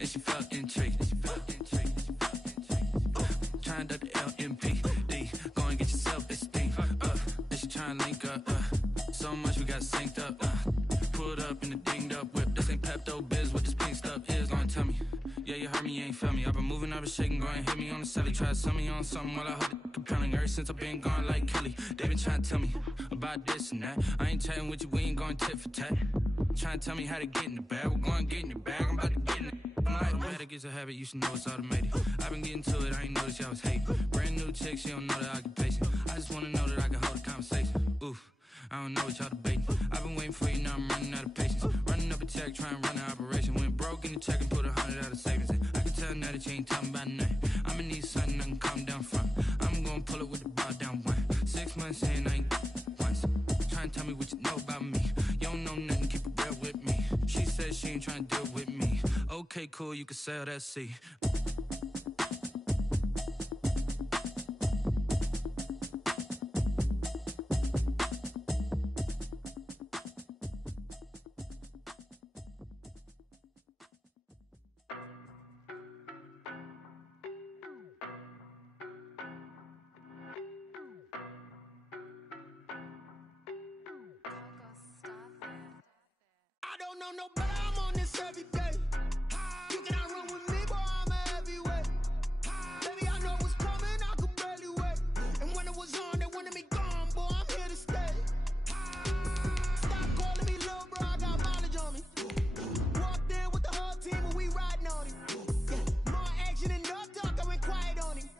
and she felt intrigued. Trying to the LMPD, go and get your self-esteem up. And she trying to link up, so much we got synced up. Pulled up in the dinged up whip. This ain't Pepto-Biz, what this pink stuff is. Gonna tell me, yeah, you heard me, you ain't felt me. I've been moving, I've been shaking, go and hit me on the celly. Try to sell me on something while I hold it compelling. Ever since I've been gone like Kelly, they been trying to tell me about this and that. I ain't chatting with you, we ain't going tit for tat. Trying to tell me how to get in the bag. We're going to get in the bag, I'm about to get in it. I'm like, automatic is a habit, you should know it's automated. I've been getting to it, I ain't noticed y'all was hating. Brand new chick, she don't know the occupation. I just wanna know that I can hold a conversation. Oof, I don't know what y'all debating. I've been waiting for you, now I'm running out of patience. Running up a check, trying to run an operation. Went broke in the check and put 100 out of savings in. I can tell now that you ain't talking about nothing. I'ma need something I can calm down from. I'm gonna pull it with the bar down one. 6 months in, I ain't once. Trying to tell me what you know about me. You don't know nothing, keep it real with me. She said she ain't trying to deal with me. Okay, cool, you can sell that seat. No, but I'm on this every day. You cannot run with me, boy, I'm a heavyweight. Baby, I know what's coming, I could barely wait. And when it was on, they wanted me gone, boy, I'm here to stay. Stop calling me little bro, I got mileage on me. Walked in with the whole team and we riding on him. Yeah, more action and no talk, I went quiet on him.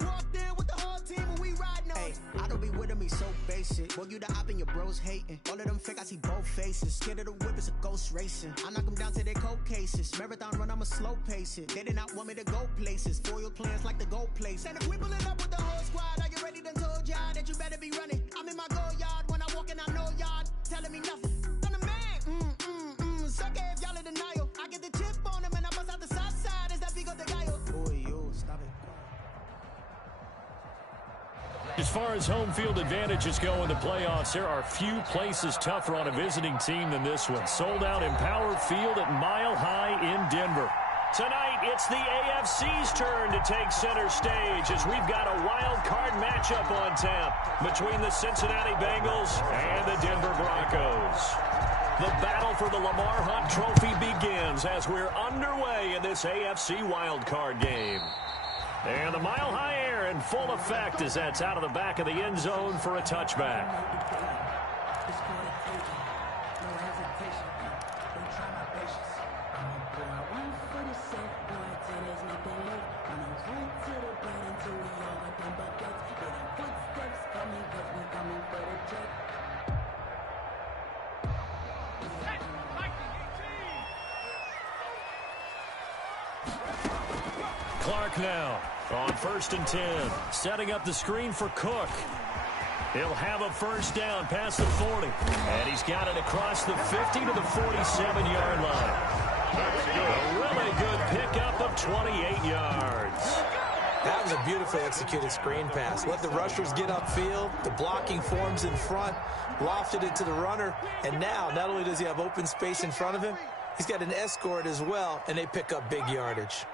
Walked in with the whole team and we riding on him. I don't be with me so basic. Boy, you the op and your bros hating. All of them fake, I see both faces. Scared of the whip, it's a ghost racing. I knock them down to their cold cases. Marathon run, I'ma slow pace it. They did not want me to go places. Foil plans like the gold place. And if we pulling up with the whole squad, are you ready? Done told y'all that you better be running. I'm in my go yard. When I walk in, I know y'all telling me nothing. I'm the man. Suck it if y'all in denial. I get the chip on them and I bust out the south side. Is that Vigo de Gallo? Boy, yo, stop it. As far as home field advantages go in the playoffs, there are few places tougher on a visiting team than this one. Sold out Empower Field at Mile High in Denver. Tonight, it's the AFC's turn to take center stage as we've got a wild card matchup on tap between the Cincinnati Bengals and the Denver Broncos. The battle for the Lamar Hunt Trophy begins as we're underway in this AFC wild card game. And the Mile High air in full effect as that's out of the back of the end zone for a touchback. Clark now on 1st and 10, setting up the screen for Cook. He'll have a first down past the 40, and he's got it across the 50 to the 47-yard line. A really good pickup of 28 yards. That was a beautifully executed screen pass. Let the rushers get upfield. The blocking forms in front, lofted it to the runner, and now not only does he have open space in front of him, he's got an escort as well, and they pick up big yardage.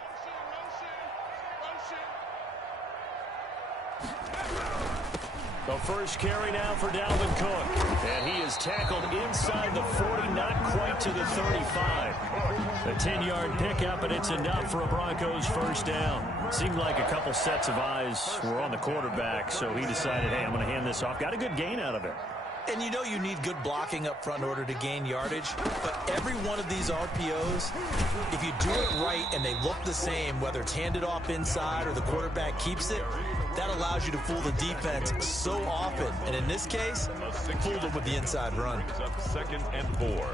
The first carry now for Dalvin Cook. And he is tackled inside the 40, not quite to the 35. A 10-yard pickup, and it's enough for a Broncos first down. Seemed like a couple sets of eyes were on the quarterback, so he decided, hey, I'm going to hand this off. Got a good gain out of it. And you know you need good blocking up front in order to gain yardage. But every one of these RPOs, if you do it right and they look the same, whether it's handed off inside or the quarterback keeps it, that allows you to fool the defense so often. And in this case, fooled them with the inside run. 2nd and 4.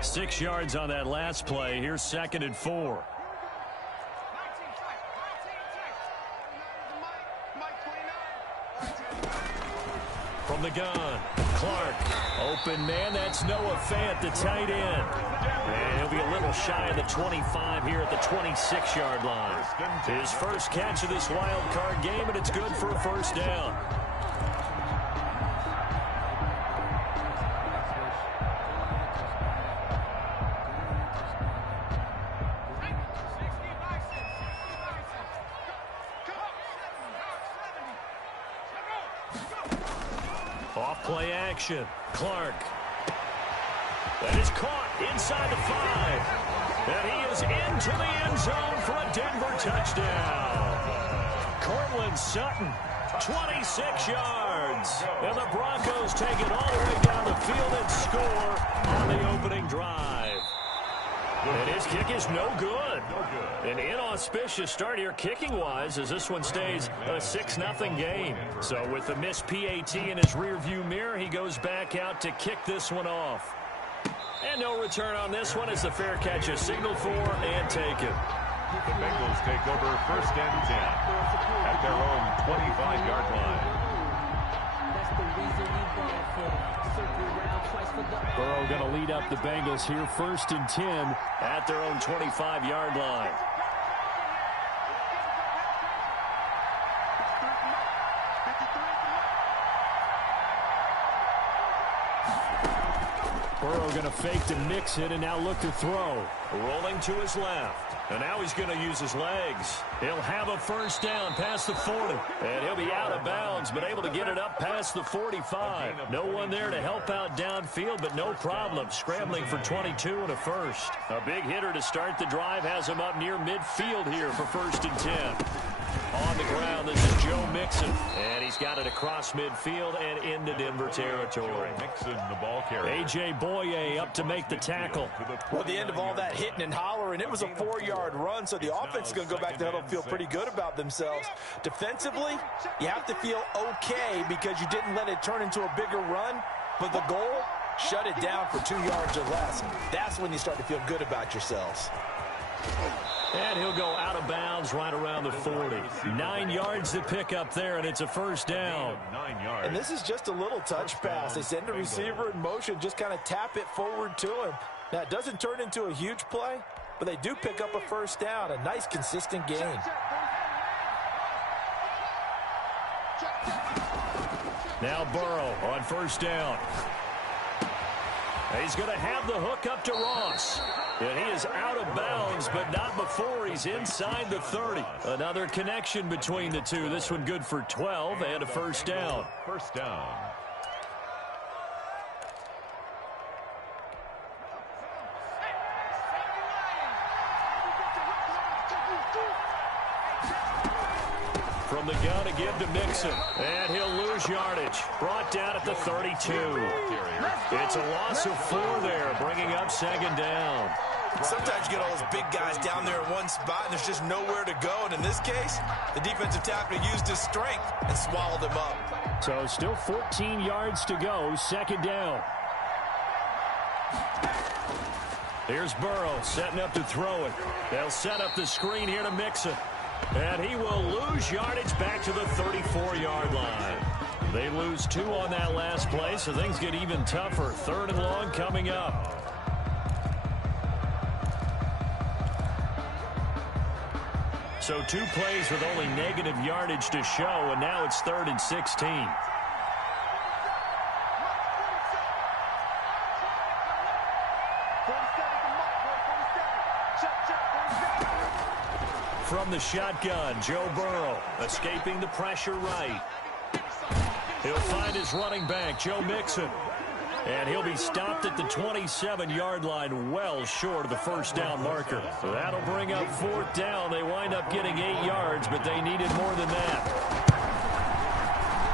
Six yards on that last play. Here's 2nd and 4. From the gun, Clark, open man, that's Noah Fant, the tight end. And he'll be a little shy of the 25 here at the 26-yard line. His first catch of this wild card game, and it's good for a first down. Off play action. Clark. That is caught inside the 5. And he is into the end zone for a Denver touchdown. Cortland Sutton, 26 yards. And the Broncos take it all the way down the field and score on the opening drive. And his kick is no good. An inauspicious start here kicking-wise as this one stays a 6-0 game. So with the missed PAT in his rearview mirror, he goes back out to kick this one off. And no return on this one as the fair catch is signaled for and taken. The Bengals take over 1st and 10 at their own 25-yard line. Burrow going to lead up the Bengals here 1st and 10 at their own 25-yard line. Burrow going to fake to mix it and now look to throw. Rolling to his left. And now he's going to use his legs. He'll have a 1st down past the 40. And he'll be out of bounds, but able to get it up past the 45. No one there to help out downfield, but no problem. Scrambling for 22 and a 1st. A big hitter to start the drive has him up near midfield here for 1st and 10. On the ground, this is Joe Mixon. And he's got it across midfield and into Denver territory. Mixon, the ball carrier. A.J. Boye up to make the tackle. Well, at the end of all that hitting and hollering, it was a 4-yard run, so the offense is going to go back to huddle and feel pretty good about themselves. Defensively, you have to feel okay because you didn't let it turn into a bigger run, but the goal, shut it down for 2 yards or less. That's when you start to feel good about yourselves. And he'll go out of bounds right around the 40. 9 yards to pick up there, and it's a 1st down. 9 yards. And this is just a little touch pass. They send the receiver in motion, just kind of tap it forward to him. Now, it doesn't turn into a huge play, but they do pick up a 1st down. A nice, consistent gain. Now Burrow on 1st down. He's going to have the hook up to Ross. And he is out of bounds, but not before he's inside the 30. Another connection between the two. This one good for 12 and a 1st down. 1st down. From the gun to give to Mixon. And he'll lose yardage. Brought down at the 32. It's a loss of 4 there, bringing up 2nd down. Sometimes you get all those big guys down there in one spot, and there's just nowhere to go. And in this case, the defensive tackle used his strength and swallowed him up. So still 14 yards to go, 2nd down. Here's Burrow setting up to throw it. They'll set up the screen here to Mixon. And he will lose yardage back to the 34-yard line. They lose 2 on that last play, so things get even tougher. 3rd and long coming up. So 2 plays with only negative yardage to show, and now it's 3rd and 16. From the shotgun, Joe Burrow escaping the pressure right. He'll find his running back, Joe Mixon. And he'll be stopped at the 27-yard line, well short of the 1st down marker. So that'll bring up 4th down. They wind up getting 8 yards, but they needed more than that.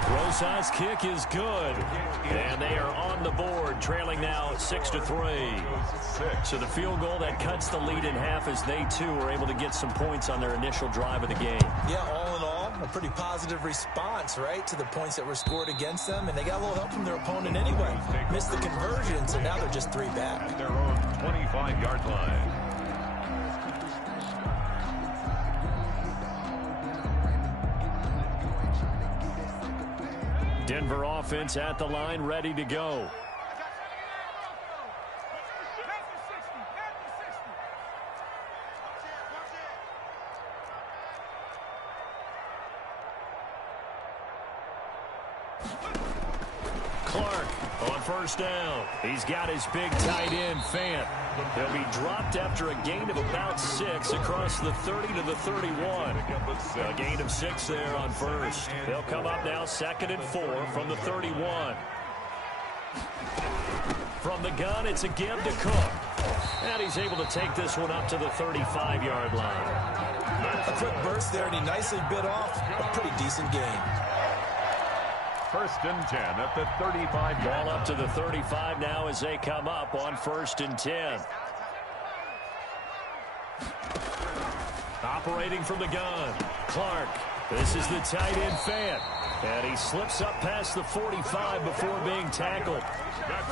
Rosa's kick is good. And they are on the board, trailing now 6-3. So the field goal that cuts the lead in half as they, too, were able to get some points on their initial drive of the game. Yeah, all in all, a pretty positive response, right, to the points that were scored against them. And they got a little help from their opponent anyway. Missed the conversion, so now they're just 3 back. At their own 25-yard line. Denver offense at the line, ready to go. Clark on 1st down. He's got his big tight end, Fant. He'll be dropped after a gain of about 6 across the 30 to the 31. A gain of 6 there on 1st. They'll come up now 2nd and 4 from the 31. From the gun, it's a give to Cook. And he's able to take this one up to the 35-yard line. A quick burst there, and he nicely bit off a pretty decent gain. First and 10 at the 35. Ball up to the 35 now as they come up on first and 10. Operating from the gun, Clark. This is the tight end Fant. And he slips up past the 45 before being tackled.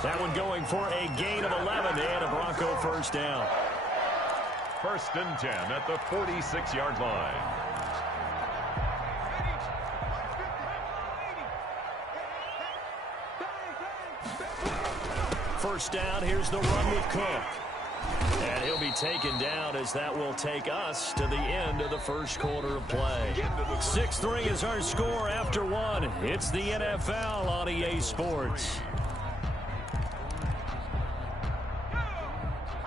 That one going for a gain of 11 and a Bronco first down. First and 10 at the 46-yard line. First down, here's the run with Cook. And he'll be taken down as that will take us to the end of the first quarter of play. 6-3 is our score after one. It's the NFL on EA Sports.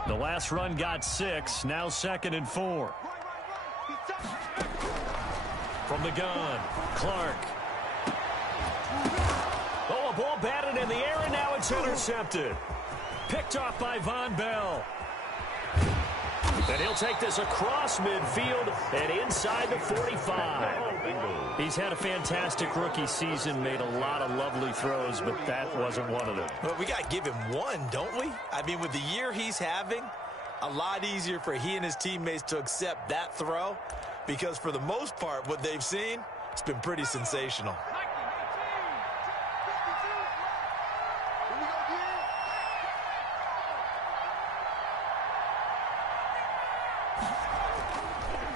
The last run got 6, now 2nd and 4. From the gun, Clark. Oh, a ball batted in the air, and now it's intercepted. Picked off by Von Bell. And he'll take this across midfield and inside the 45. He's had a fantastic rookie season, made a lot of lovely throws, but that wasn't one of them. Well, we got to give him one, don't we? I mean, with the year he's having, a lot easier for he and his teammates to accept that throw, because for the most part, what they've seen, it's been pretty sensational.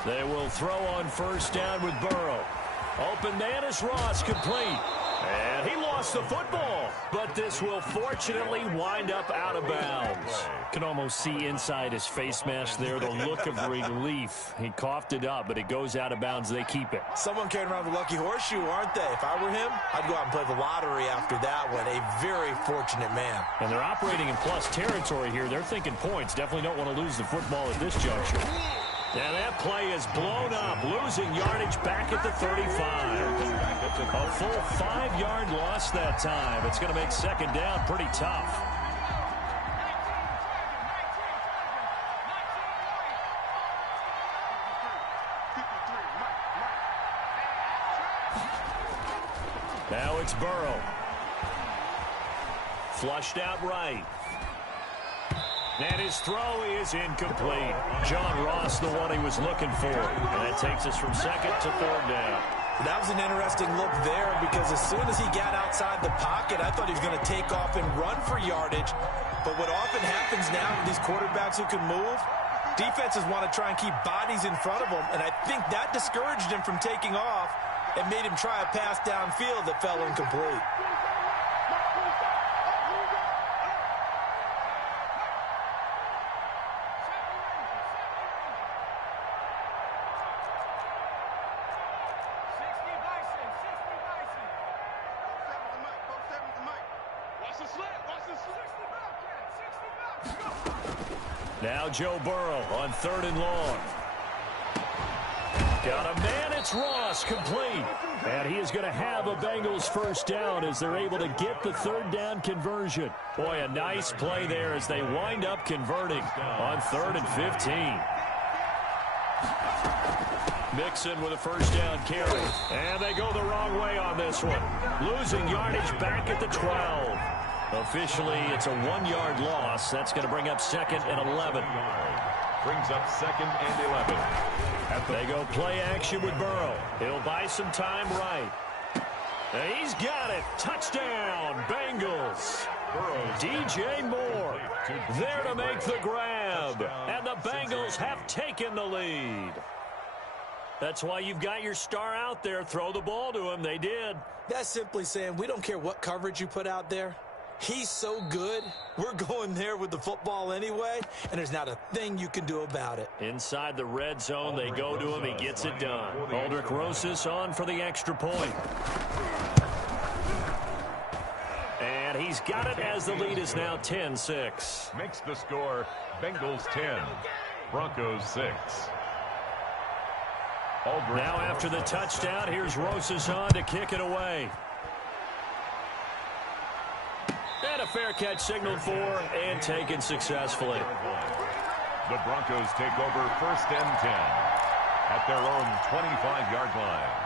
They will throw on first down with Burrow. Open man is Ross, complete. And he lost the football, but this will fortunately wind up out of bounds. Can almost see inside his face mask there the look of relief. He coughed it up, but it goes out of bounds. They keep it. Someone carrying around the lucky horseshoe, aren't they? If I were him, I'd go out and play the lottery after that one. A very fortunate man. And they're operating in plus territory here. They're thinking points. Definitely don't want to lose the football at this juncture. And that play is blown up, losing yardage back at the 35. A full 5-yard loss that time. It's going to make second down pretty tough. Now it's Burrow. Flushed out right. And his throw is incomplete. John Ross, the one he was looking for. And that takes us from second to third down. That was an interesting look there, because as soon as he got outside the pocket, I thought he was going to take off and run for yardage. But what often happens now with these quarterbacks who can move, defenses want to try and keep bodies in front of them. And I think that discouraged him from taking off and made him try a pass downfield that fell incomplete. Now Joe Burrow on 3rd and long. Got a man, it's Ross, complete. And he is going to have a Bengals first down as they're able to get the third down conversion. Boy, a nice play there as they wind up converting on 3rd and 15. Mixon with a first down carry. And they go the wrong way on this one. Losing yardage back at the 12. Officially, it's a 1-yard loss. That's going to bring up 2nd and 11. Brings up 2nd and 11. They go play action with Burrow. He'll buy some time right. And he's got it. Touchdown, Bengals. DJ Moore there to make the grab. And the Bengals have taken the lead. That's why you've got your star out there. Throw the ball to him. They did. That's simply saying we don't care what coverage you put out there. He's so good, we're going there with the football anyway, and there's not a thing you can do about it. Inside the red zone, they go to him. He gets it done. Aldrich Rosas on for the extra point. And he's got it as the lead is now 10-6. Makes the score Bengals 10, Broncos 6. Aldrich. Now after the touchdown, here's Rosas on to kick it away. And a fair catch signaled for and taken successfully. The Broncos take over 1st and 10 at their own 25-yard line.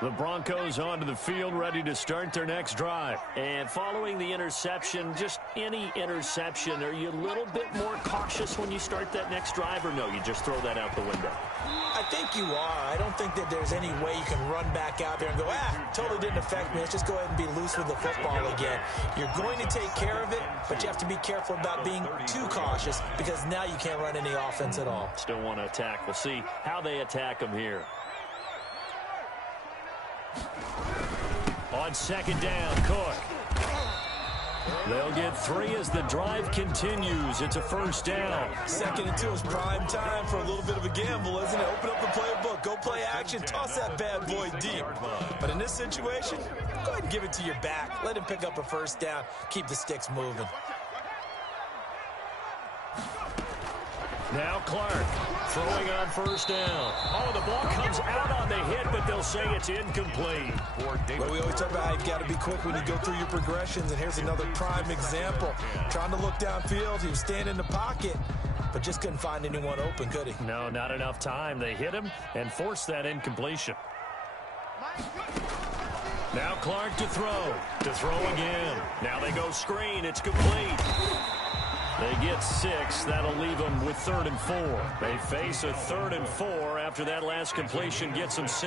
The Broncos onto the field, ready to start their next drive. And following the interception, just any interception, are you a little bit more cautious when you start that next drive, or no, you just throw that out the window? I think you are. I don't think that there's any way you can run back out there and go, totally didn't affect me. Let's just go ahead and be loose with the football again. You're going to take care of it, but you have to be careful about being too cautious because now you can't run any offense at all. Still want to attack. We'll see how they attack them here. On 2nd down, Cook. They'll get 3 as the drive continues. It's a 1st down. 2nd and 2 is prime time for a little bit of a gamble, isn't it? Open up the playbook, go play action, toss that bad boy deep. But in this situation, go ahead and give it to your back. Let him pick up a 1st down. Keep the sticks moving. Now Clark throwing on 1st down. Oh, the ball comes out on the hit, but they'll say it's incomplete. Well, we always talk about how you've got to be quick when you go through your progressions, and here's another prime example. Trying to look downfield, he was standing in the pocket, but just couldn't find anyone open, could he? No, not enough time. They hit him and forced that incompletion. Now Clark to throw again. Now they go screen. It's complete. They get 6. That'll leave them with 3rd and 4. They face a 3rd and 4 after that last completion gets them 6.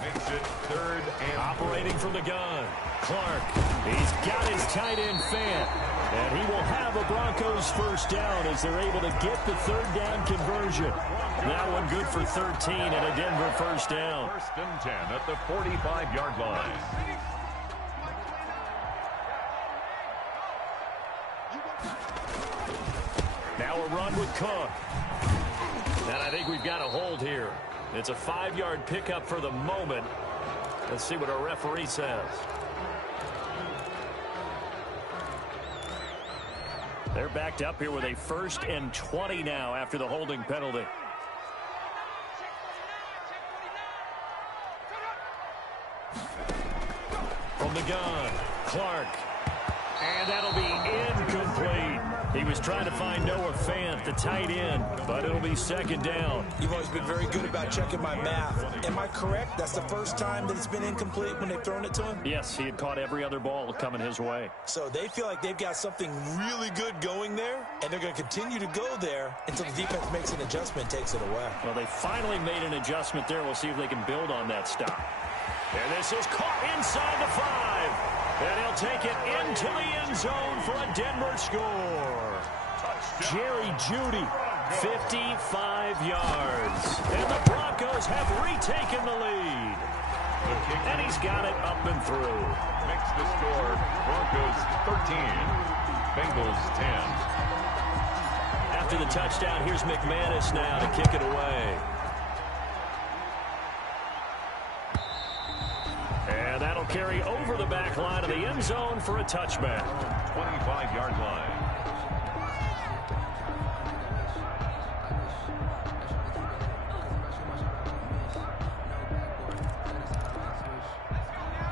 Makes it 3rd and operating from the gun. Clark, he's got his tight end fan. And he will have a Broncos 1st down as they're able to get the 3rd down conversion. That one good for 13 and a Denver 1st down. 1st and 10 at the 45-yard line. Now a run with Cook. And I think we've got a hold here. It's a 5-yard pickup for the moment. Let's see what our referee says. They're backed up here with a 1st and 20 now after the holding penalty. From the gun, Clark. And that'll be incomplete. He was trying to find Noah Fant, the tight end, but it'll be 2nd down. You've always been very good about checking my math. Am I correct? That's the first time that it's been incomplete when they've thrown it to him? Yes, he had caught every other ball coming his way. So they feel like they've got something really good going there, and they're going to continue to go there until the defense makes an adjustment and takes it away. Well, they finally made an adjustment there. We'll see if they can build on that stop. And this is caught inside the 5. And he'll take it into the end zone for a Denver score. Jerry Jeudy, 55 yards. And the Broncos have retaken the lead. And he's got it up and through. Makes the score Broncos 13, Bengals 10. After the touchdown, here's McManus now to kick it away. And that'll carry over the back line of the end zone for a touchback. 25-yard line.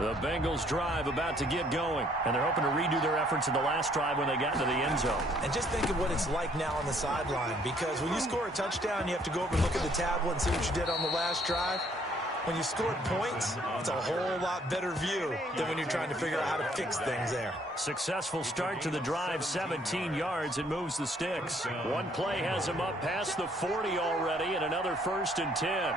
The Bengals drive about to get going, and they're hoping to redo their efforts in the last drive when they got into the end zone. And just think of what it's like now on the sideline, because when you score a touchdown, you have to go over and look at the tablet and see what you did on the last drive. When you scored points, it's a whole lot better view than when you're trying to figure out how to fix things there. Successful start to the drive, 17 yards, and moves the sticks. One play has him up past the 40 already, and another 1st and 10.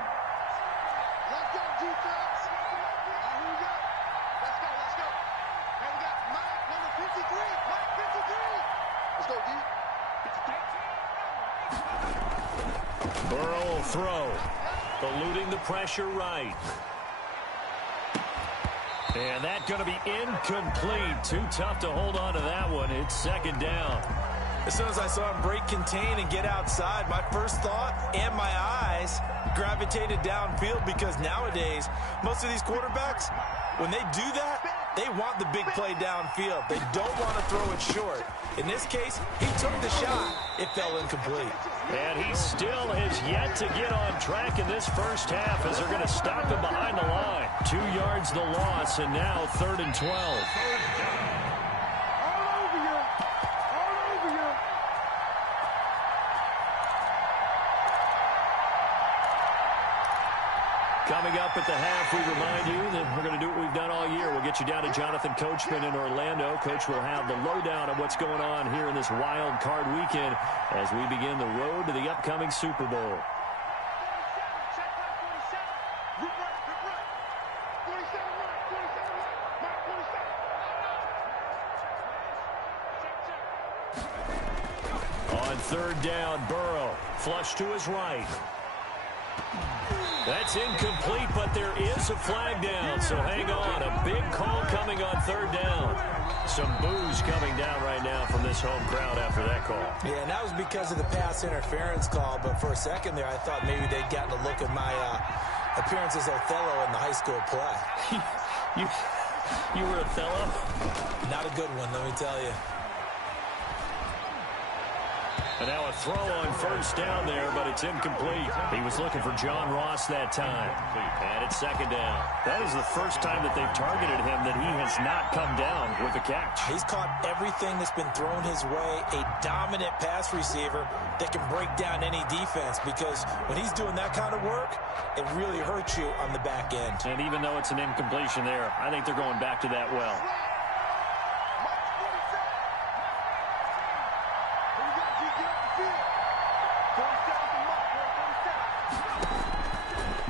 Burrow will throw. Eluding the pressure right. And that's going to be incomplete. Too tough to hold on to that one. It's 2nd down. As soon as I saw him break contain and get outside, my first thought and my eyes gravitated downfield, because nowadays, most of these quarterbacks, when they do that, They want the big play downfield. They don't want to throw it short. In this case, he took the shot. It fell incomplete. And he still has yet to get on track in this first half as they're going to stop him behind the line. 2 yards the loss, and now 3rd and 12. Coming up at the half, we remind you that we're going to do what we've done all year. We'll get you down to Jonathan Coachman in Orlando. Coach will have the lowdown of what's going on here in this wild card weekend as we begin the road to the upcoming Super Bowl. On 3rd down, Burrow, flush to his right. That's incomplete, but there is a flag down, so hang on. A big call coming on 3rd down. Some boos coming down right now from this home crowd after that call. Yeah, and that was because of the pass interference call, but for a second there, I thought maybe they'd gotten a look at my appearance as Othello in the high school play. You were Othello? Not a good one, let me tell you. And now a throw on 1st down there, but it's incomplete. He was looking for John Ross that time. And it's 2nd down. That is the first time that they've targeted him that he has not come down with a catch. He's caught everything that's been thrown his way. A dominant pass receiver that can break down any defense, because when he's doing that kind of work, it really hurts you on the back end. And even though it's an incompletion there, I think they're going back to that well.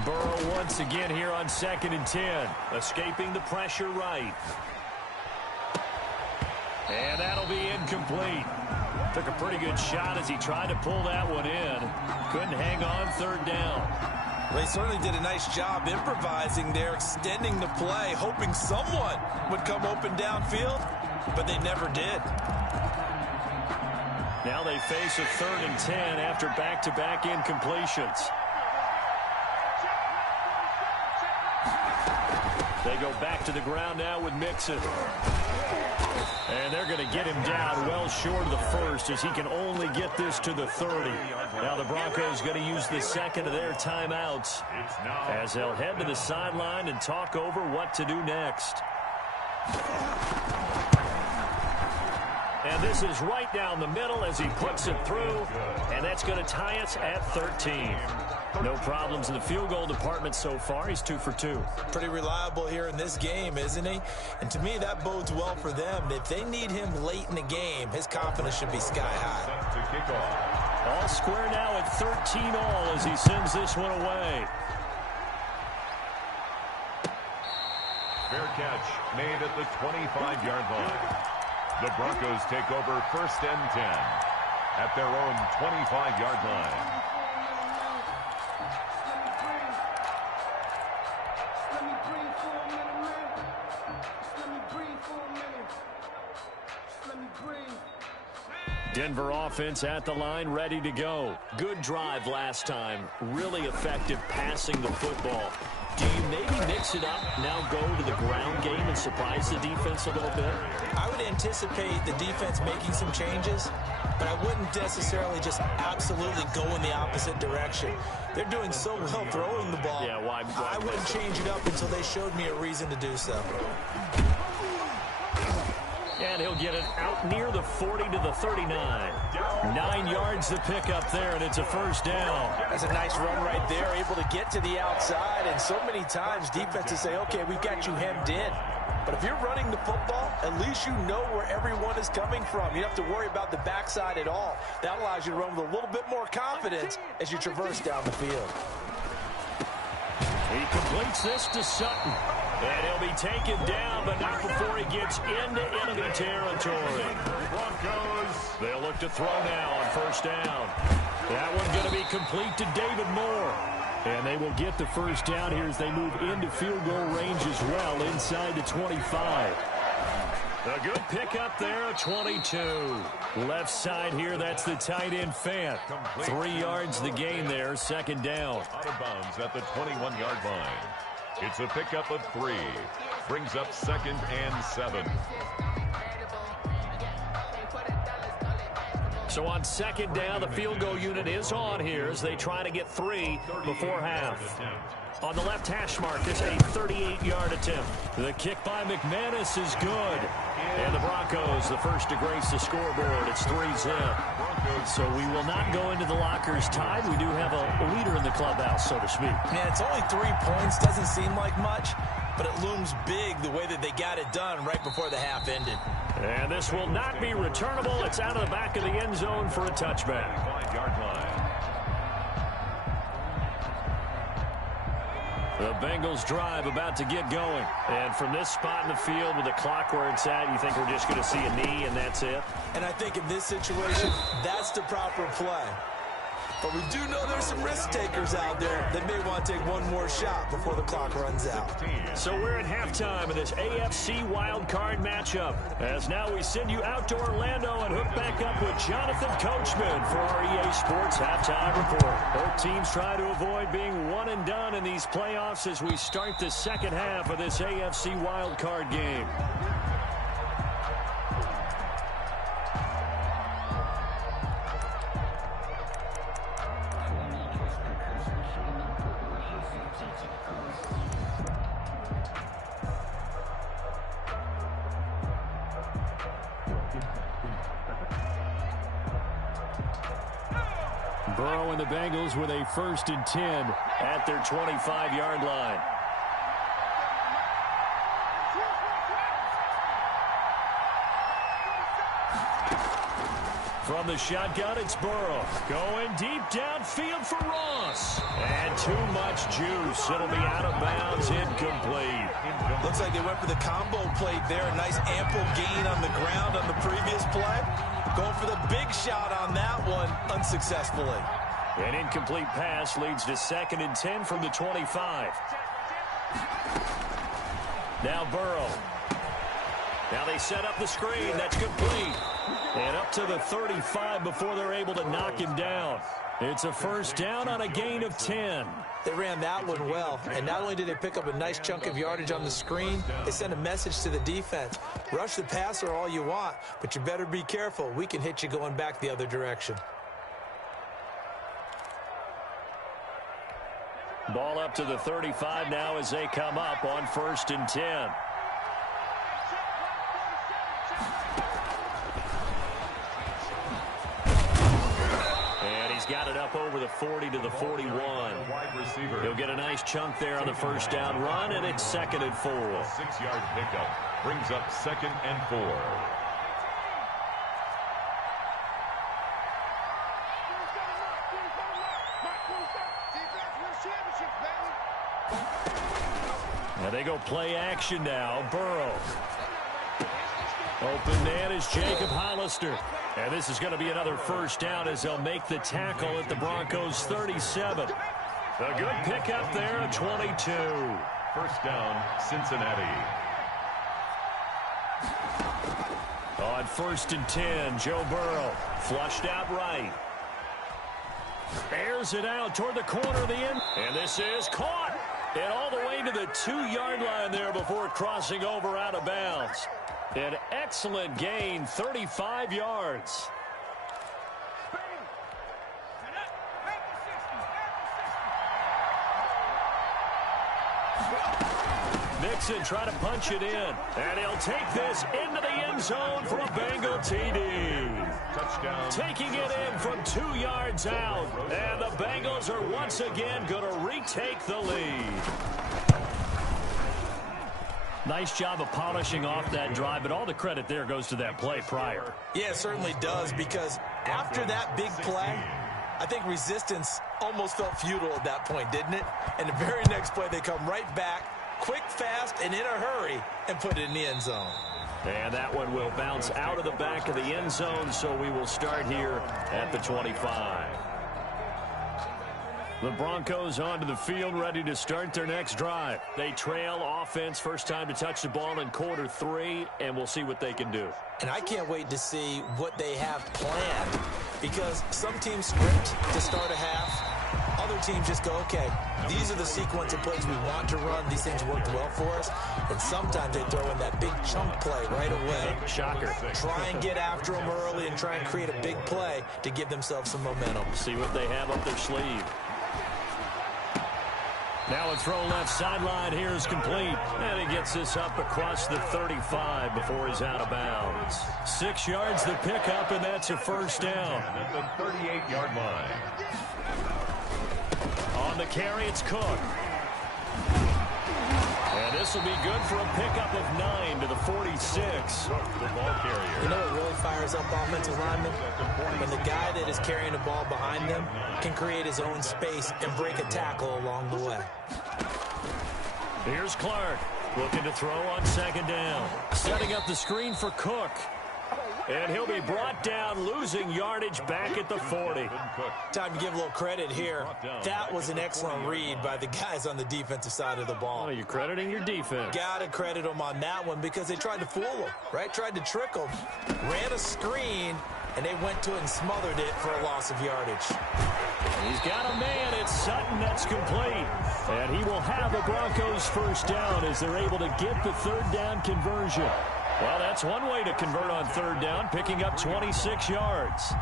Burrow once again here on 2nd and 10. Escaping the pressure right. And that'll be incomplete. Took a pretty good shot as he tried to pull that one in. Couldn't hang on 3rd down. Well, they certainly did a nice job improvising there, extending the play, hoping someone would come open downfield, but they never did. Now they face a 3rd and 10 after back-to-back incompletions. They go back to the ground now with Mixon. And they're going to get him down well short of the 1st as he can only get this to the 30. Now the Broncos going to use the 2nd of their timeouts as they'll head to the sideline and talk over what to do next. And this is right down the middle as he puts it through, and that's going to tie us at 13. No problems in the field goal department so far. He's 2 for 2. Pretty reliable here in this game, isn't he? And to me, that bodes well for them. If they need him late in the game, his confidence should be sky high. All square now at 13 all as he sends this one away. Fair catch made at the 25-yard line. The Broncos take over 1st and 10 at their own 25-yard line. Denver offense at the line, ready to go. Good drive last time. Really effective passing the football. Do you maybe mix it up, now go to the ground game and surprise the defense a little bit? I would anticipate the defense making some changes, but I wouldn't necessarily just absolutely go in the opposite direction. They're doing so well throwing the ball. Yeah, why I wouldn't change it up until they showed me a reason to do so. And he'll get it out near the 40 to the 39. 9 yards to pick up there, and it's a 1st down. That's a nice run right there, able to get to the outside. And so many times defenses say, okay, we've got you hemmed in. But if you're running the football, at least you know where everyone is coming from. You don't have to worry about the backside at all. That allows you to run with a little bit more confidence as you traverse down the field. He completes this to Sutton. And he'll be taken down, but not before he gets into enemy territory. Broncos. They'll look to throw now on 1st down. That one going to be complete to David Moore. And they will get the 1st down here as they move into field goal range as well, inside the 25. A good pickup there, 22. Left side here, that's the tight end Fant. 3 yards the gain there, 2nd down. Out of bounds at the 21-yard line. It's a pickup of 3. Brings up 2nd and 7. So on 2nd down, the field goal unit is on here as they try to get 3 before half. On the left hash mark, this a 38-yard attempt. The kick by McManus is good. And the Broncos, the first to grace the scoreboard. It's 3-zip. So we will not go into the lockers tied. We do have a leader in the clubhouse, so to speak. Man, it's only 3 points. Doesn't seem like much, but it looms big the way that they got it done right before the half ended. And this will not be returnable. It's out of the back of the end zone for a touchback. 5-yard line. The Bengals drive about to get going. And from this spot in the field with the clock where it's at, you think we're just going to see a knee and that's it? And I think in this situation, that's the proper play. But we do know there's some risk takers out there that may want to take one more shot before the clock runs out. So we're at halftime of this AFC wildcard matchup. As now we send you out to Orlando and hook back up with Jonathan Coachman for our EA Sports Halftime Report. Both teams try to avoid being one and done in these playoffs as we start the second half of this AFC wildcard game. Burrow and the Bengals with a 1st and 10 at their 25-yard line. From the shotgun, it's Burrow. Going deep downfield for Ross. And too much juice. It'll be out of bounds, incomplete. Looks like they went for the combo plate there. A nice ample gain on the ground on the previous play. Going for the big shot on that one unsuccessfully. An incomplete pass leads to 2nd and 10 from the 25. Now Burrow. Now they set up the screen. That's complete. And up to the 35 before they're able to knock him down. It's a 1st down on a gain of 10. They ran that one well, and not only did they pick up a nice chunk of yardage on the screen, they sent a message to the defense. Rush the passer all you want, but you better be careful. We can hit you going back the other direction. Ball up to the 35 now as they come up on 1st and 10. He's got it up over the 40 to the 41. He'll get a nice chunk there on the 1st down run, and it's 2nd and 4. 6-yard pickup brings up 2nd and 4. Now they go play action now. Burrow. Open man is Jacob Hollister. And this is going to be another 1st down as they'll make the tackle at the Broncos 37. A good pickup there at 22. 1st down, Cincinnati. On 1st and 10, Joe Burrow flushed out right. Airs it out toward the corner of the end. And this is caught. And all the way to the 2-yard line there before crossing over out of bounds. An excellent gain, 35 yards. Mixon trying to punch it in. And he'll take this into the end zone for a Bengal TD. Touchdown. Taking it in from 2 yards out. And the Bengals are once again going to retake the lead. Nice job of polishing off that drive, but all the credit there goes to that play prior. Yeah, it certainly does, because after that big play, I think resistance almost felt futile at that point, didn't it? And the very next play, they come right back, quick, fast, and in a hurry, and put it in the end zone. And that one will bounce out of the back of the end zone, so we will start here at the 25. The Broncos onto the field, ready to start their next drive. They trail offense, first time to touch the ball in quarter 3, and we'll see what they can do. And I can't wait to see what they have planned, because some teams script to start a half. Other other teams just go, okay, these are the sequence of plays we want to run. These things worked well for us. And sometimes they throw in that big chunk play right away. Shocker. Try and get after them early and try and create a big play to give themselves some momentum. See what they have up their sleeve. Now a throw left sideline here is complete. And he gets this up across the 35 before he's out of bounds. 6 yards the pickup, and that's a first down. At the 38-yard line. On the carry, it's Cook. And this will be good for a pickup of 9 to the 46. The ball carrier. You know what really fires up offensive linemen? When the guy that is carrying the ball behind them can create his own space and break a tackle along the way. Here's Clark, looking to throw on second down. Setting up the screen for Cook. And he'll be brought down, losing yardage back at the 40. Time to give a little credit here. That was an excellent read by the guys on the defensive side of the ball. Oh, you're crediting your defense. Gotta credit them on that one because they tried to fool them, right? Tried to trick them. Ran a screen, and they went to it and smothered it for a loss of yardage. He's got a man. It's Sutton. That's complete. And he will have a Broncos first down as they're able to get the third down conversion. Well, that's one way to convert on third down, picking up 26 yards.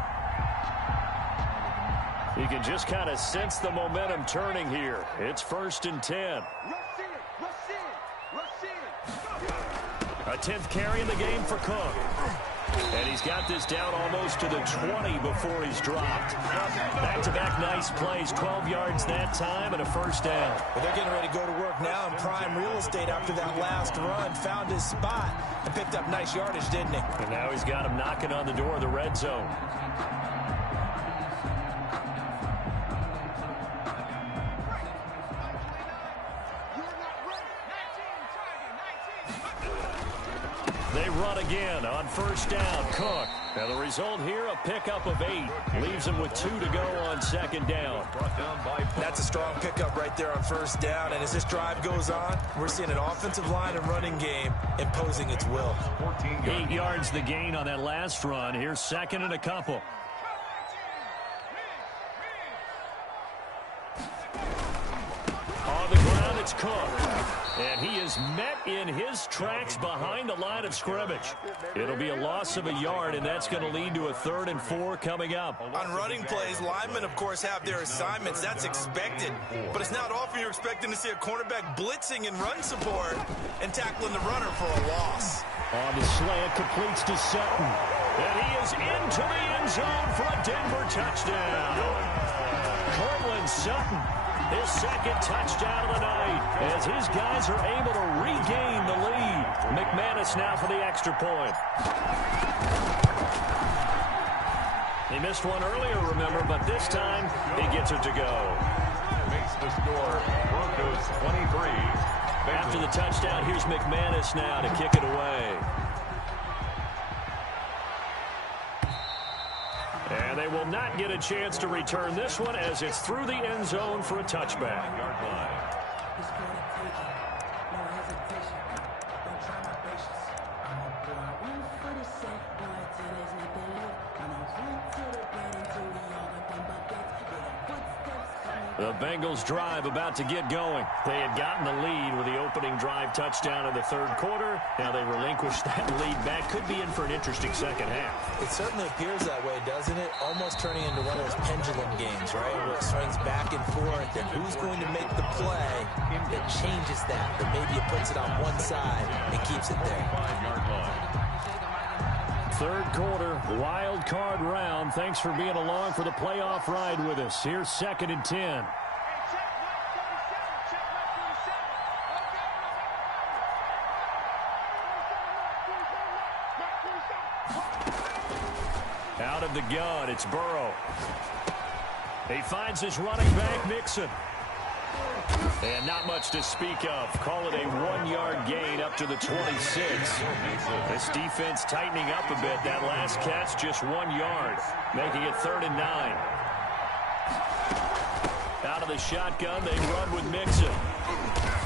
You can just kind of sense the momentum turning here. It's 1st and 10. A 10th carry in the game for Cook. And he's got this down almost to the 20 before he's dropped. Back-to-back nice plays, 12 yards that time and a first down. But they're getting ready to go to work now in prime real estate after that last run. Found his spot and picked up nice yardage, didn't he? And now he's got him knocking on the door of the red zone. They run again on first down. Cook. Now the result here, a pickup of 8. Leaves him with 2 to go on second down. That's a strong pickup right there on first down. And as this drive goes on, we're seeing an offensive line and running game imposing its will. 8 yards the gain on that last run. Here's second and a couple. On the ground, it's Cook. And he is met in his tracks behind the line of scrimmage. It'll be a loss of a yard, and that's going to lead to a 3rd and 4 coming up. On running plays, linemen, of course, have their assignments. That's expected. But it's not often you're expecting to see a cornerback blitzing in run support and tackling the runner for a loss. On the slant, completes to Sutton. And he is into the end zone for a Denver touchdown. Cortland Sutton. His second touchdown of the night as his guys are able to regain the lead. McManus now for the extra point. He missed one earlier, remember, but this time he gets it to go. Makes the score Broncos 23. After the touchdown, here's McManus now to kick it away. And they will not get a chance to return this one as it's through the end zone for a touchback. The Bengals drive about to get going. They had gotten the lead with the opening drive touchdown in the 3rd quarter. Now they relinquished that lead back. Could be in for an interesting second half. It certainly appears that way, doesn't it? Almost turning into one of those pendulum games, right? Where it swings back and forth, and who's going to make the play that changes that? That maybe it puts it on one side and keeps it there. 3rd quarter, wild card round. Thanks for being along for the playoff ride with us. Here's 2nd and 10. Out of the gun, it's Burrow. He finds his running back, Mixon. And not much to speak of. Call it a 1-yard gain up to the 26. This defense tightening up a bit. That last catch just 1 yard, making it 3rd and 9. Out of the shotgun, they run with Mixon.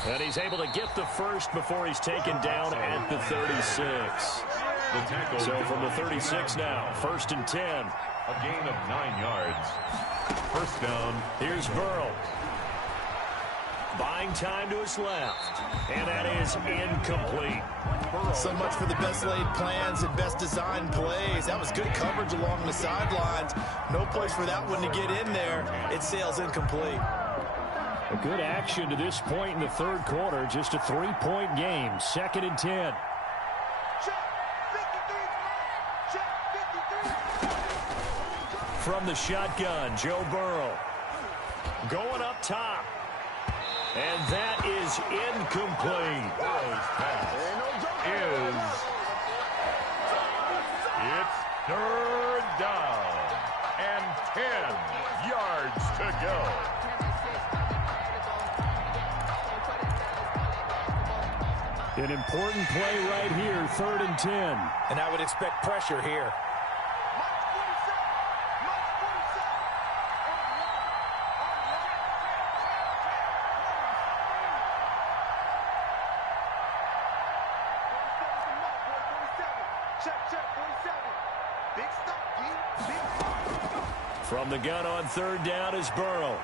And he's able to get the first before he's taken down at the 36. So from the 36 now, 1st and 10. A gain of 9 yards. First down. Here's Burrow. Buying time to his left. And that is incomplete. So much for the best laid plans and best designed plays. That was good coverage along the sidelines. No place for that one to get in there. It sails incomplete. A good action to this point in the third quarter. Just a 3-point game. 2nd and 10. From the shotgun, Joe Burrow. Going up top. And that is incomplete. Burrow's pass it's 3rd down and 10 yards to go. An important play right here, 3rd and 10. And I would expect pressure here. From the gun on 3rd down is Burrow.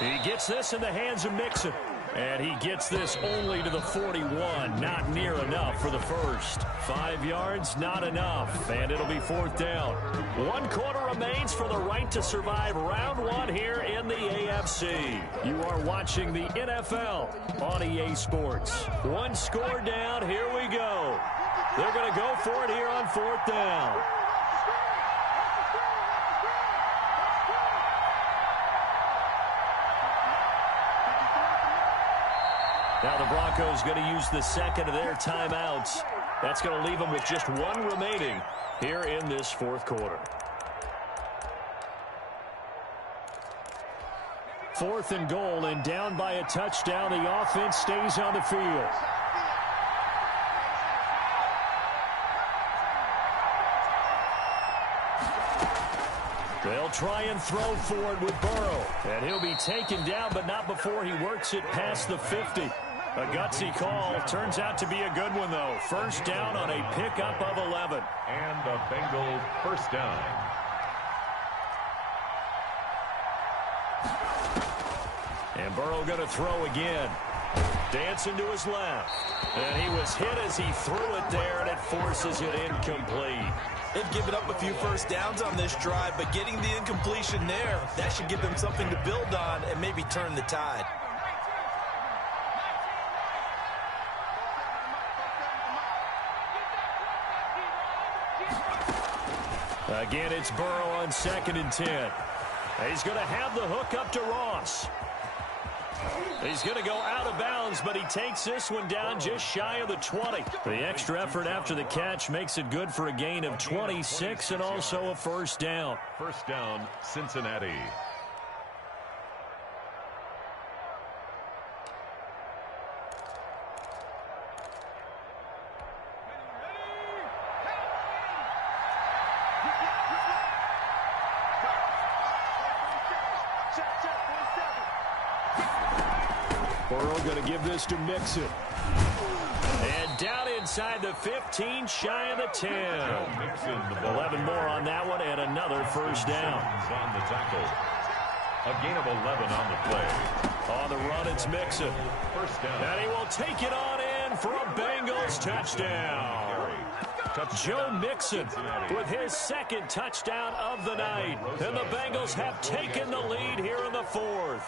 He gets this in the hands of Mixon. And he gets this only to the 41. Not near enough for the first. 5 yards, not enough. And it'll be 4th down. 1 quarter remains for the right to survive round 1 here in the AFC. You are watching the NFL on EA Sports. 1 score down. Here we go. They're going to go for it here on 4th down. Now the Broncos going to use the second of their timeouts. That's going to leave them with just 1 remaining here in this 4th quarter. 4th and goal, and down by a touchdown. The offense stays on the field. They'll try and throw for it with Burrow. And he'll be taken down, but not before he works it past the 50. A gutsy call. Turns out to be a good one, though. First down on a pickup of 11. And the Bengals first down. And Burrow going to throw again. Dancing to his left. And he was hit as he threw it there, and it forces it incomplete. They've given up a few first downs on this drive, but getting the incompletion there, that should give them something to build on and maybe turn the tide. Again, it's Burrow on 2nd and 10. He's going to have the hook up to Ross. He's going to go out of bounds, but he takes this one down just shy of the 20. The extra effort after the catch makes it good for a gain of 26 and also a first down. First down, Cincinnati. Burrow going to give this to Mixon. And down inside the 15, shy of the 10. 11 more on that one, and another first down. On the tackle. A gain of 11 on the play. On the run, it's Mixon. First down. And he will take it on in for a Bengals touchdown. Joe Mixon with his 2nd touchdown of the night. And the Bengals have taken the lead here in the 4th.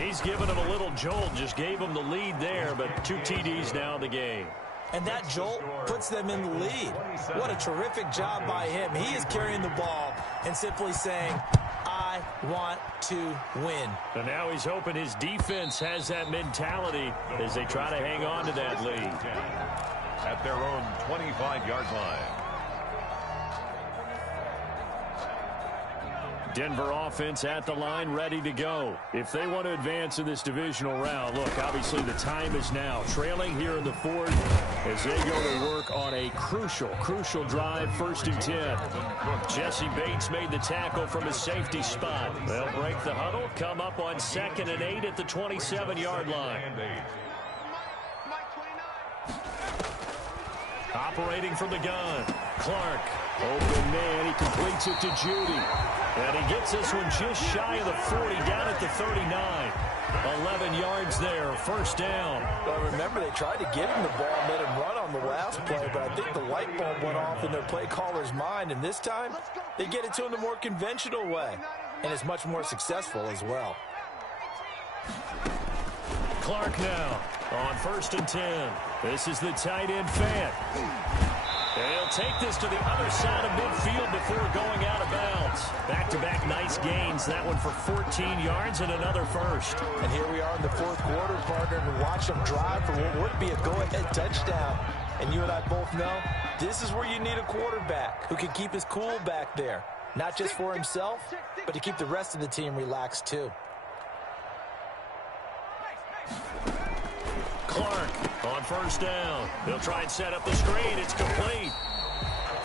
He's given him a little jolt, just gave him the lead there, but 2 TDs now in the game. And that jolt puts them in the lead. What a terrific job by him. He is carrying the ball and simply saying, I want to win. And now he's hoping his defense has that mentality as they try to hang on to that lead. At their own 25-yard line. Denver offense at the line, ready to go. If they want to advance in this divisional round, look, obviously the time is now. Trailing here in the 4th as they go to work on a crucial drive, 1st and 10. Jesse Bates made the tackle from his safety spot. They'll break the huddle, come up on 2nd and 8 at the 27-yard line. Operating from the gun, Clark. Open man, he completes it to Judy. And he gets this one just shy of the 40, down at the 39. 11 yards there, first down. Well, remember, they tried to give him the ball and let him run on the last play, but I think the light bulb went off in their play caller's mind, and this time they get it to him the more conventional way, and it's much more successful as well. Clark now on 1st and 10. This is the tight end Fant. And he'll take this to the other side of midfield before going out of bounds. Back-to-back nice gains. That one for 14 yards and another first. And here we are in the 4th quarter, partner, and watch them drive for what would be a go-ahead touchdown. And you and I both know this is where you need a quarterback who can keep his cool back there. Not just for himself, but to keep the rest of the team relaxed too. Clark on 1st down. They'll try and set up the screen. It's complete.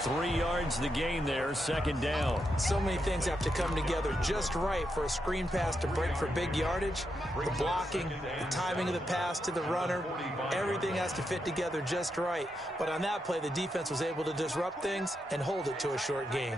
3 yards the gain there, 2nd down. So many things have to come together just right for a screen pass to break for big yardage. The blocking, the timing of the pass to the runner, everything has to fit together just right. But on that play, the defense was able to disrupt things and hold it to a short gain.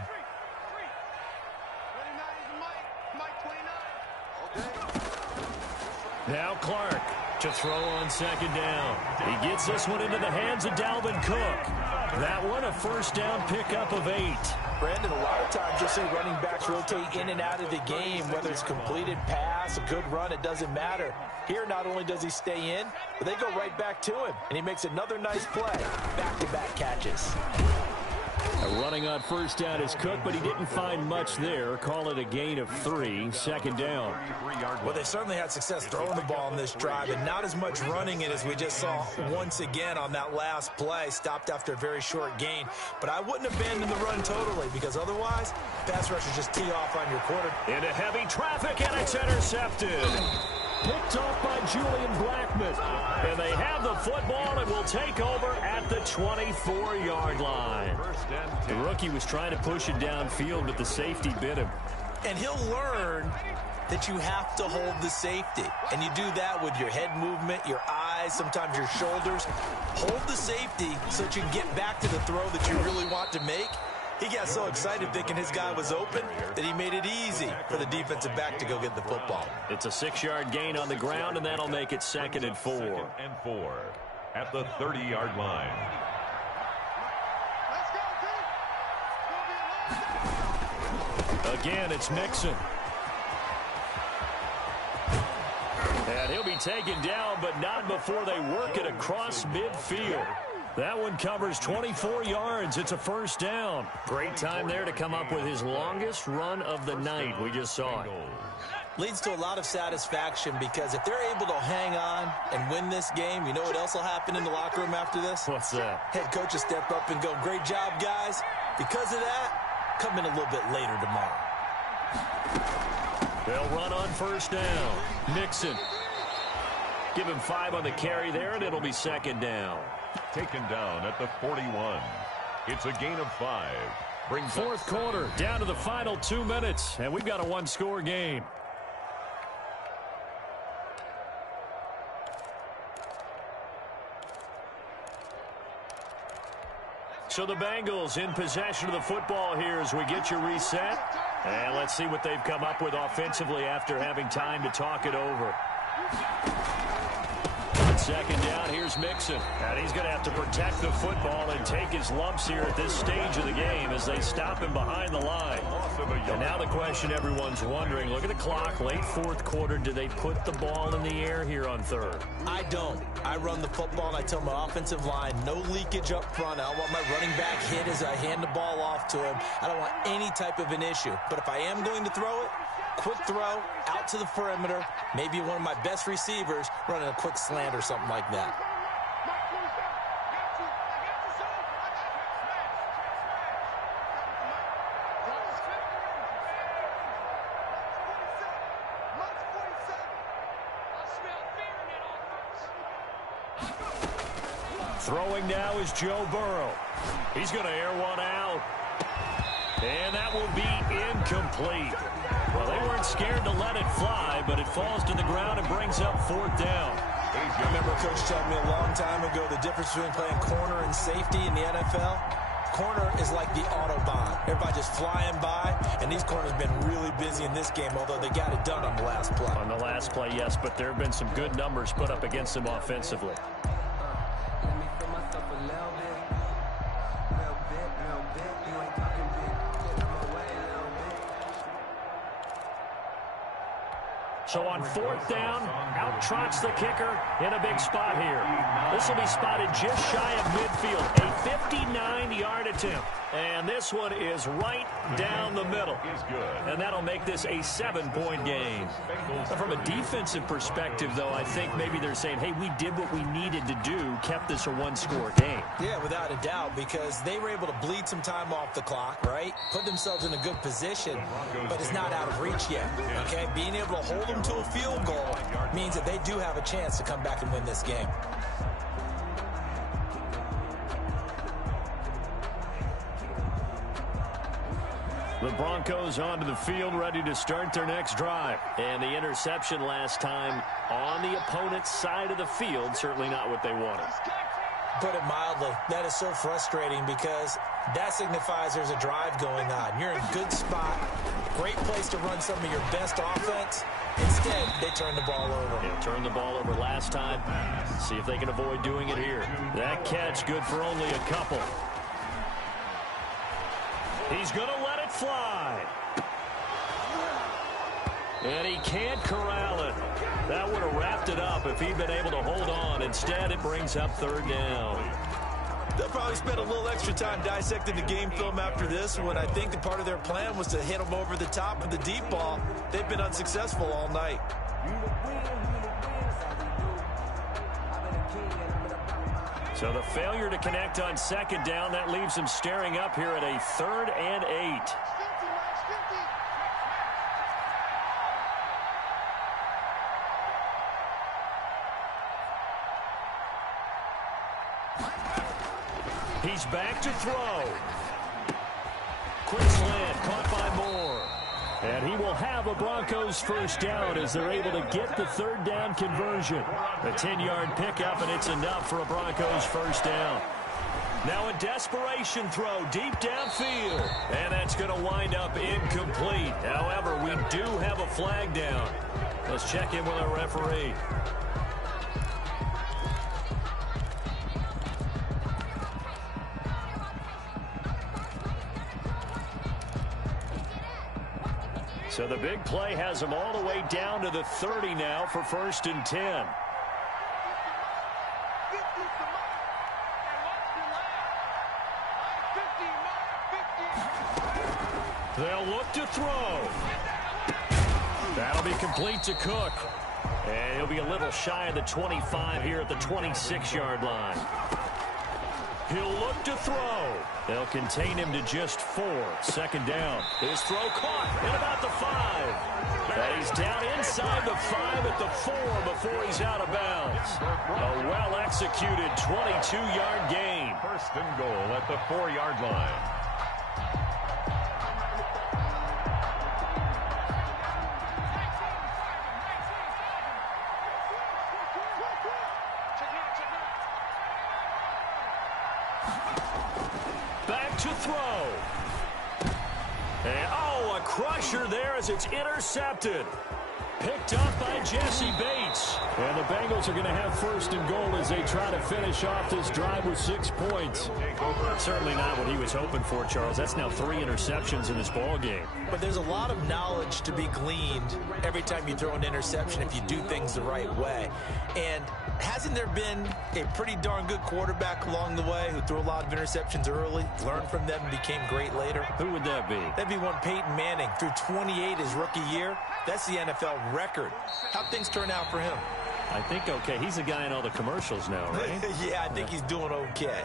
Now Clark to throw on 2nd down. He gets this one into the hands of Dalvin Cook. That one a 1st down pickup of 8. Brandon, a lot of times you'll see running backs rotate in and out of the game, whether it's completed pass, a good run, it doesn't matter. Here, not only does he stay in, but they go right back to him, and he makes another nice play. Back-to-back catches. Running on 1st down is Cook, but he didn't find much there. Call it a gain of 3, 2nd down. Well, they certainly had success throwing the ball in this drive, and not as much running it as we just saw once again on that last play. Stopped after a very short gain. But I wouldn't abandon the run totally, because otherwise, pass rushers just tee off on your quarter. Into heavy traffic, and it's intercepted. Picked off by Julian Blackman. And they have the football and will take over at the 24-yard line. The rookie was trying to push it downfield, but the safety bit him. And he'll learn that you have to hold the safety. And you do that with your head movement, your eyes, sometimes your shoulders. Hold the safety so that you can get back to the throw that you really want to make. He got so excited thinking his guy was open that he made it easy for the defensive back to go get the football. It's a 6-yard gain on the ground, and that'll make it 2nd and 4. 2nd and 4 at the 30-yard line. Again, it's Mixon. And he'll be taken down, but not before they work it across midfield. That one covers 24 yards. It's a 1st down. Great time there to come up with his longest run of the night. We just saw it. Leads to a lot of satisfaction, because if they're able to hang on and win this game, you know what else will happen in the locker room after this? What's that? Head coach will step up and go, "Great job, guys. Because of that, come in a little bit later tomorrow." They'll run on 1st down. Mixon. Give him 5 on the carry there, and it'll be 2nd down. Taken down at the 41. It's a gain of 5. Brings 4th quarter, down to the final 2 minutes, and we've got a 1-score game. So the Bengals in possession of the football here as we get you reset. And let's see what they've come up with offensively after having time to talk it over. 2nd down, here's Mixon. And he's going to have to protect the football and take his lumps here at this stage of the game as they stop him behind the line. And now the question everyone's wondering, look at the clock, late 4th quarter, do they put the ball in the air here on 3rd? I don't. I run the football, and I tell my offensive line, no leakage up front. I don't want my running back hit as I hand the ball off to him. I don't want any type of an issue. But if I am going to throw it, quick throw, out to the perimeter, maybe one of my best receivers running a quick slant or something like that. Throwing now is Joe Burrow. He's going to air one out. And that will be incomplete. Well, they weren't scared to let it fly, but it falls to the ground and brings up 4th down. I remember Coach telling me a long time ago the difference between playing corner and safety in the NFL. corner is like the Autobahn. Everybody just flying by, and these corners have been really busy in this game, although they got it done on the last play. On the last play, yes, but there have been some good numbers put up against them offensively. So on fourth down, out trots the kicker in a big spot here. This will be spotted just shy of midfield, a 59-yard attempt. And this one is right down the middle. And that'll make this a 7-point game. From a defensive perspective, though, I think maybe they're saying, hey, we did what we needed to do, kept this a one-score game. Yeah, without a doubt, because they were able to bleed some time off the clock, right? Put themselves in a good position, but it's not out of reach yet, okay? Being able to hold them to a field goal means that they do have a chance to come back and win this game. The Broncos onto the field, ready to start their next drive. And the interception last time on the opponent's side of the field, certainly not what they wanted. Put it mildly, that is so frustrating because that signifies there's a drive going on. You're in a good spot, great place to run some of your best offense. Instead, they turn the ball over. Yeah, turned the ball over last time. See if they can avoid doing it here. That catch good for only a couple. He's going to let it fly. And he can't corral it. That would have wrapped it up if he'd been able to hold on. Instead, it brings up third down. They'll probably spend a little extra time dissecting the game film after this when I think the part of their plan was to hit them over the top of the deep ball. They've been unsuccessful all night. So the failure to connect on second down, that leaves them staring up here at a 3rd and 8. He's back to throw. Quick slant, caught by Moore. And he will have a Broncos first down as they're able to get the third down conversion. A 10-yard pickup, and it's enough for a Broncos first down. Now a desperation throw deep downfield. And that's going to wind up incomplete. However, we do have a flag down. Let's check in with our referee. So the big play has them all the way down to the 30 now for 1st and 10. They'll look to throw. That'll be complete to Cook. And he'll be a little shy of the 25 here at the 26-yard line. He'll look to throw. They'll contain him to just 4. 2nd down. His throw caught at about the 5. And he's down inside the 5 at the 4 before he's out of bounds. A well-executed 22-yard gain. 1st and goal at the 4-yard line. Back to throw. And, oh, a crusher there as it's intercepted. Picked up by Jesse Bates. And the Bengals are going to have 1st and goal as they try to finish off this drive with 6 points. Certainly not what he was hoping for, Charles. That's now 3 interceptions in this ball game. But there's a lot of knowledge to be gleaned every time you throw an interception if you do things the right way. And hasn't there been a pretty darn good quarterback along the way who threw a lot of interceptions early, learned from them, and became great later? Who would that be? That'd be one Peyton Manning. Threw 28 his rookie year. That's the NFL record. How'd things turn out for him? I think okay. He's a guy in all the commercials now, right? Yeah, I think he's doing okay.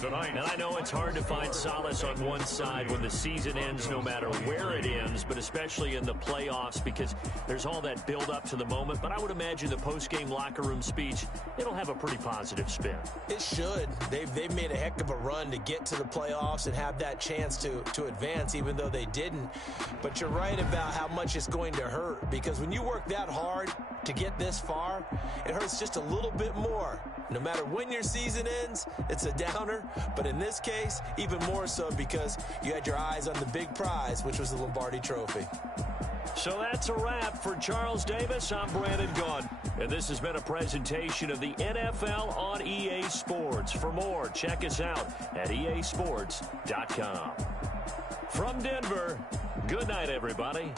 Tonight. And I know it's hard to find solace on one side when the season ends, no matter where it ends, but especially in the playoffs because there's all that build up to the moment. But I would imagine the post-game locker room speech, it'll have a pretty positive spin. It should. They've made a heck of a run to get to the playoffs and have that chance to advance, even though they didn't. But you're right about how much it's going to hurt, because when you work that hard to get this far, it hurts just a little bit more. No matter when your season ends, it's a downer. But in this case, even more so because you had your eyes on the big prize, which was the Lombardi Trophy. So that's a wrap for Charles Davis. I'm Brandon Gaudin, and this has been a presentation of the NFL on EA Sports. For more, check us out at easports.com. From Denver, good night, everybody.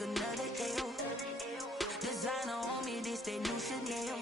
Another L. Designer on me, this they new Chanel.